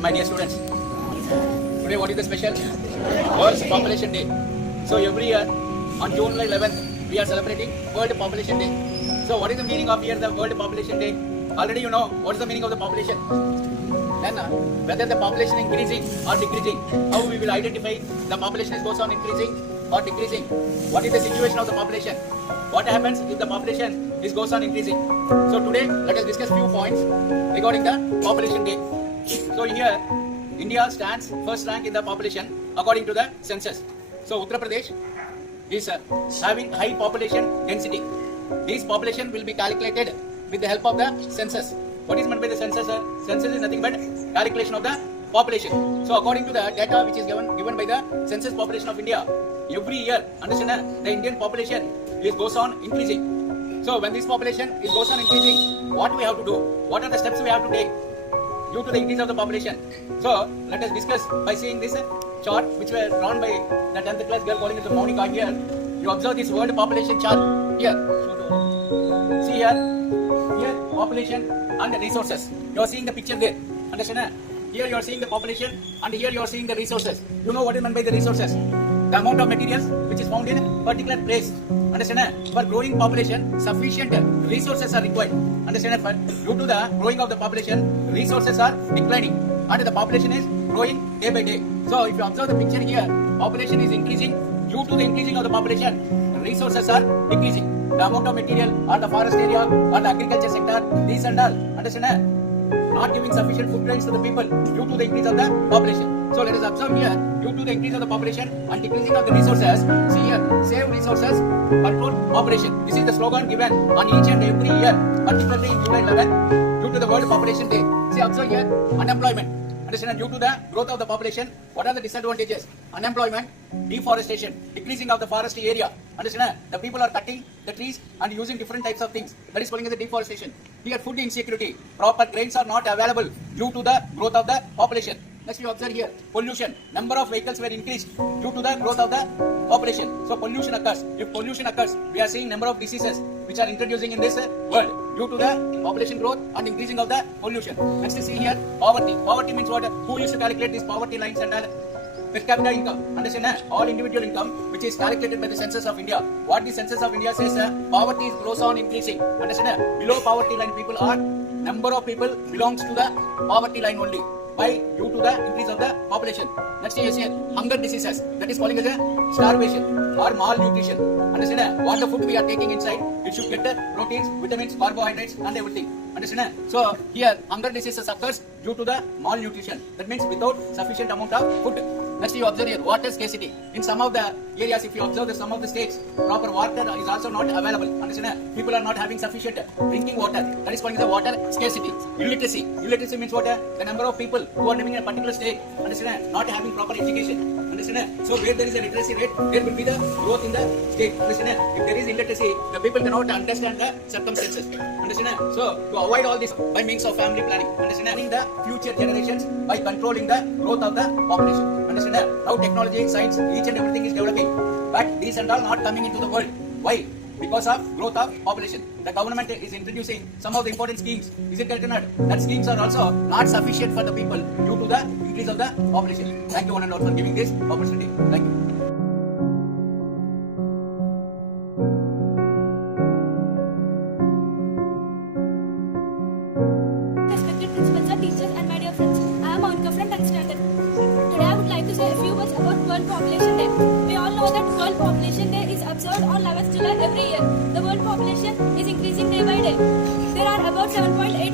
And my dear students, today what is the special? World Population Day. So every year on June 11th, we are celebrating World Population Day. So what is the meaning of here the World Population Day? Already you know what is the meaning of the population. Then whether the population is increasing or decreasing, how we will identify the population goes on increasing or decreasing. What is the situation of the population? What happens if the population goes on increasing? So today let us discuss few points regarding the population day. So here India stands first rank in the population according to the census. So Uttar Pradesh is having high population density. This population will be calculated with the help of the census. What is meant by the census? Census is nothing but calculation of the population. So according to the data which is given by the census population of India, every year, understand, the Indian population goes on increasing. So when this population goes on increasing, what we have to do? What are the steps we have to take due to the increase of the population? So let us discuss by seeing this chart which were drawn by the 10th class girl calling it the Monica here. You observe this world population chart here. See here population and resources. You are seeing the picture there. Understand? Here you are seeing the population and here you are seeing the resources. You know what is meant by the resources? The amount of materials which is found in a particular place. Understand? For growing population, sufficient resources are required. Understand? Due to the growing of the population, resources are declining and the population is growing day by day. So if you observe the picture here, population is increasing. Due to the increasing of the population, resources are decreasing. The amount of material or the forest area or the agriculture sector, these and all, understand? Not giving sufficient food grains to the people due to the increase of the population. So let us observe here, due to the increase of the population and decreasing of the resources, see here, save resources, control population. This is the slogan given on each and every year, particularly in July 11, due to the World Population Day. See, observe here, unemployment. Understand, due to the growth of the population, what are the disadvantages? Unemployment, deforestation, decreasing of the forest area. Understand, the people are cutting the trees and using different types of things. That is calling as the deforestation. Here, food insecurity, proper grains are not available due to the growth of the population. Next, you observe here, pollution. Number of vehicles were increased due to the growth of the population. So pollution occurs. If pollution occurs, we are seeing number of diseases which are introducing in this world due to the population growth and increasing of the pollution. Next, you see here, poverty. Poverty means what? Who used to calculate these poverty lines and all? Per capita income. Understand? All individual income which is calculated by the census of India. What the census of India says, poverty goes on increasing. Understand? Below poverty line people are, number of people belongs to the poverty line only. Why? Due to the increase of the population. Next is here, hunger diseases. That is calling as a starvation or malnutrition. Understand? What the food we are taking inside, it should get the proteins, vitamins, carbohydrates and everything. Understand? So here, hunger diseases occurs due to the malnutrition. That means without sufficient amount of food. Next you observe here, water scarcity. In some of the areas, if you observe some of the states, proper water is also not available. Understand? People are not having sufficient drinking water. That is called the water scarcity. Illiteracy. Illiteracy means what? The number of people who are living in a particular state, understand, not having proper education. Understand? So where there is a literacy rate, there will be the growth in the state. Understand? If there is illiteracy, the people cannot understand the circumstances. Understand? So to avoid all this by means of family planning, understanding the future generations by controlling the growth of the population. Understand? How technology, science, each and everything is developing. But these and all not coming into the world. Why? Because of growth of population. The government is introducing some of the important schemes. Is it correct or not? That schemes are also not sufficient for the people due to the increase of the population. Thank you one and all for giving this opportunity. Thank you. Respected principals, sir, teachers and my dear friends, I am Monica from 10th standard. Today I would like to say a few words about World Population Day. We all know that World Population Day is observed on 11th July every year. The world population is increasing day by day. There are about 7.8